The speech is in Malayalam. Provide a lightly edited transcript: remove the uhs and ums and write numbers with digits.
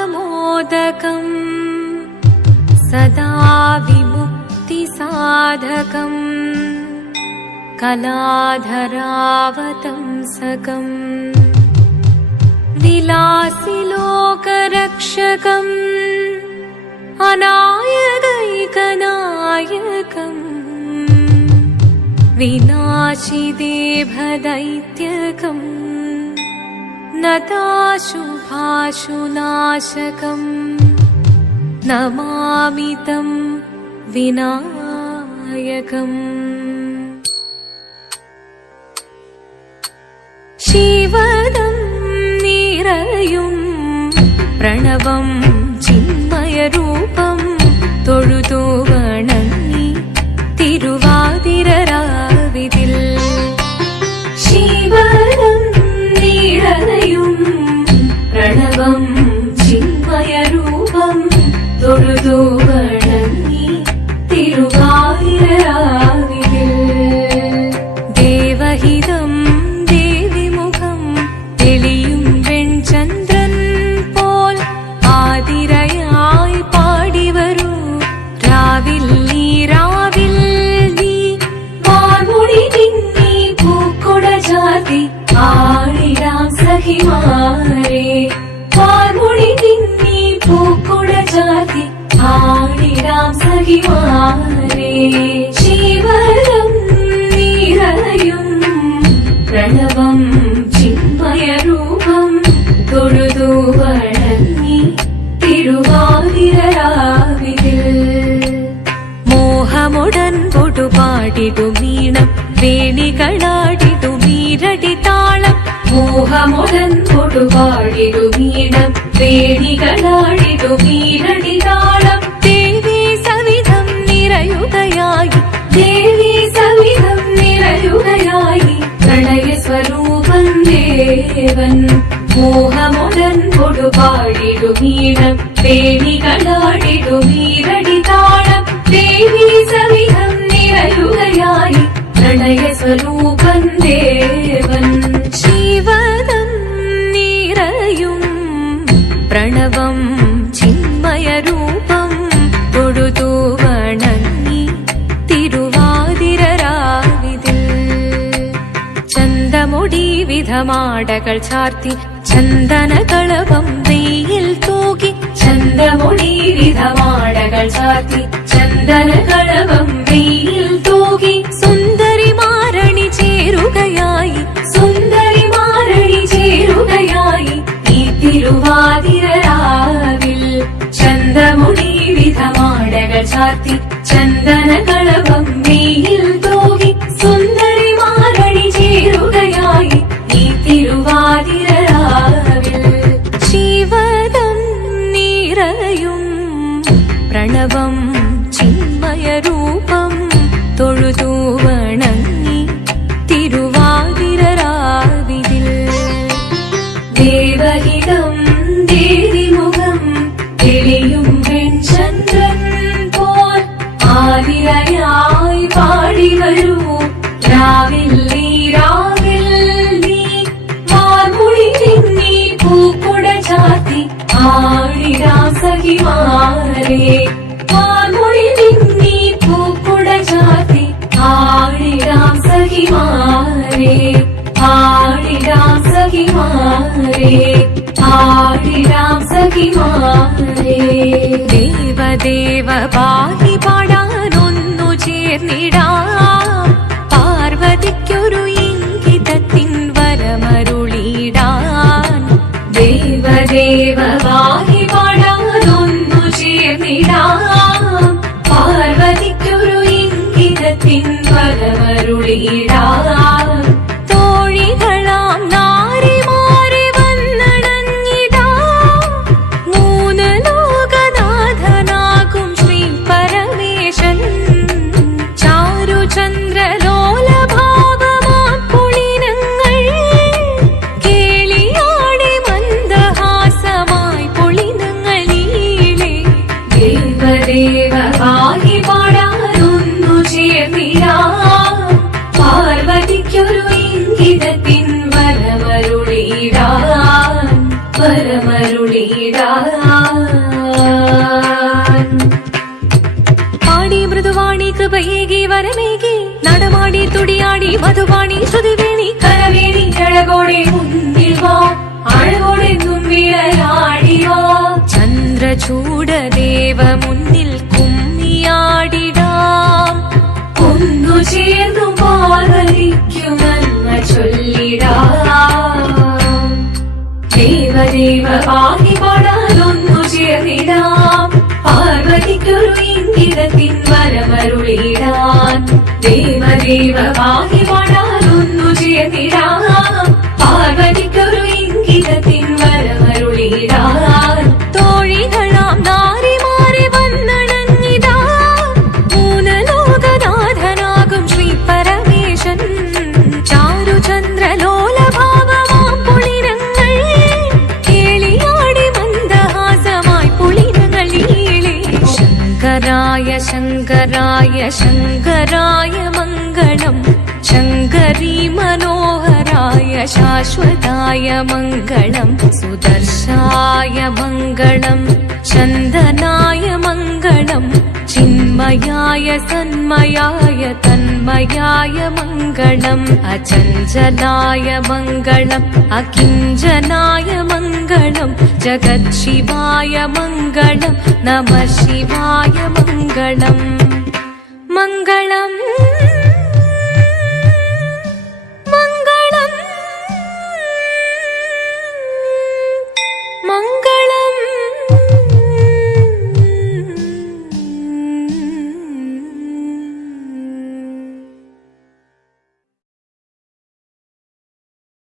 मुदाकरात्तमोदकम् सदा विमुक्तिसाधकम् कलाधरावतंसकम् विलासिलोकरक्षकम् अनायकैकनायकम् विनाशिदेभदैत्यकम् नताशुभाशुनाशकम् नमामि तं विनायकम् शिवदं निरयुं प्रणवं चिन्मयरूपं തൊഴുതു വണങ്ങി തിരുവാതിരരാവിതിൽ ശിവദം നിറയും പ്രണവം ചിന്മയരൂപം തൊഴുതു വണങ്ങി തിരുവാതിരരാവിതിൽ ദേവഹിതം ദേവിമുഖം തെളിയും വെൺചന്ദ്രൻ പോൽ ആതിരയായി പാടിവരൂ രാവിൽ നീ വാർമുടി തിന്നി പൂക്കൊട ചാർത്തി ആടിടാം സഖിമാരെ വാർമുടി തിന്നി പൂക്കൊട ചാർത്തി ആടിടാം സഖിമാരെ ശിവദം നിറയും പ്രണവം ചിന്മയരൂപം തൊഴുതു വണങ്ങി തിരുവാതിരരാവിതിൽ മോഹമുടൻ പൊടുപാടിടും ഈണം വേണികളാടിടും ഈരടി താളം മോഹമുടൻ പൊടുപാടിടും ഈണം വേണികളാടിടും ഈരടി താളം ദേവി സവിധം നിറയുകയായി ദേവി സവിധം നിറയുകയായി പ്രണയ സ്വരൂപൻ ദേവൻ മോഹമുടൻ പൊടുപാടിടും ഈണം വേണികളാടിടും ഈരടി താളം ദേവി സവിധം നിറയുകയായി പ്രണയ സ്വരൂപൻ ദേവൻ ശിവദം നിറയും പ്രണവം ചിന്മയരൂപം തൊഴുതു വണങ്ങി തിരുവാതിരരാവിതിൽ ചന്തമുടി വിധമാടകൾ ചാർത്തി ചന്ദനകളഭം വെയിൽ തൂകി ചന്തമുടി വിധമാടകൾ ചാർത്തി ചന്ദനകളഭം വെയിൽ തൂകി സുന്ദരിമാരണി ചേരുകയായി സുന്ദരിമാരണി ചേരുകയായി ഈ തിരുവാതിരരാവിൽ ചന്തമുടി വിധമാടകൾ ചാർത്തി ചന്ദനകളഭം വെയിൽ തൂകി സുന്ദരിമാരണി ചേരുകയായി ഈ തിരുവാതിരരാവിൽ ശിവദം നിറയും പ്രണവം ചിന്മയരൂപം തൊഴുതു വണങ്ങി തിരുവാതിരരാവിതിൽ ദേവഹിതം ദേവിമുഖം തെളിയും വെൺചന്ദ്രൻ പോൽ ആതിരയായി പാടിവരൂ രാവിൽ നീ വാർമുടി തിന്നി പൂക്കൊട ചാർത്തി ആടിടാം സഖിമാരെ വാർമുടി തിന്നി പൂക്കൊട ചാർത്തി ആടിടാം സഖിമാരെ ആടിടാം സഖിമാരെ ആടിടാം സഖിമാരെ ദേവദേവ പാഹി പാടാനൊന്നു ചേർന്നിടാം പാർവതിക്കൊരു ഇംഗിതത്തിൻ വരമരുളിടാൻ ദേവദേവ പാഹി പാടാനൊന്നു ചേർന്നിടാം പാർവതിക്കൊരു ഇംഗിതത്തിൻ വരമരുളിടാൻ തോഴികളാം നാരിമാരെ വന്നണഞ്ഞിടാം മൂന്ന് ലോകനാഥനാകും ശ്രീ പരമേശൻ ചാരുചന്ദ്രലോലഭാവമാം പുളിനങ്ങൾ കേളിയാടി മന്ദഹാസമായി പുളിനങ്ങൾ നീളെ ദേവദേവ പാഹി പാടാനൊന്നു ചേർന്നിടാം പാർവതിക്കൊരു ഇംഗിതത്തിൻ വരമരുളിടാൻ വരമേകി നടമാടി തുടിയാടി മധുപാണി ശ്രുതിവേണി കരവേണി അഴകോടെ മുന്നിൽ വാ അഴകോടെന്നും വിളയാടിയോ ചന്ദ്രചൂടദേവ മുന്നിൽ കുമ്മിയാടിടാം ഒന്നു ചേർന്നു പാർവതിക്കു നന്മ ചൊല്ലിടാം ദേവദേവ പാടി പാടാനൊന്നു ചേർന്നിടാം പാർവതിക്കൊരു ഇംഗിതത്തിൻ വരമരുളിടാൻ ദേവദേവ പാടി പാടാനൊന്നു ചേർന്നിടാം പാർവതിക്കൊരു ഇംഗിതത്തിൻ വരമരുളിടാൻ തോഴികളാം നാരിമാരെ വന്നണഞ്ഞിതാ മൂലലോകനാഥനാകും ശ്രീ പരമേശൻ ചാരുചന്ദ്രലോലഭാവമാം പുളിരങ്ങൾ കേളിയാടി മന്ദഹാസമായി പുളിരങ്ങൾ ഈളെ ശങ്കരായ ശങ്കരായ ശങ്കരായ മംഗളം ശങ്കരീ മനോഹരായ ശാശ്വതായ മംഗളം സുദർശായ മംഗളം ചന്ദനായ മംഗളം ചിന്മയായ സന്മയായ തന്മയായ മംഗളം അചഞ്ചലായ മംഗളം അകിഞ്ചനായ മംഗളം ജഗത്ശിവായ മംഗളം നമഃ ശിവായ മംഗളം മംഗളം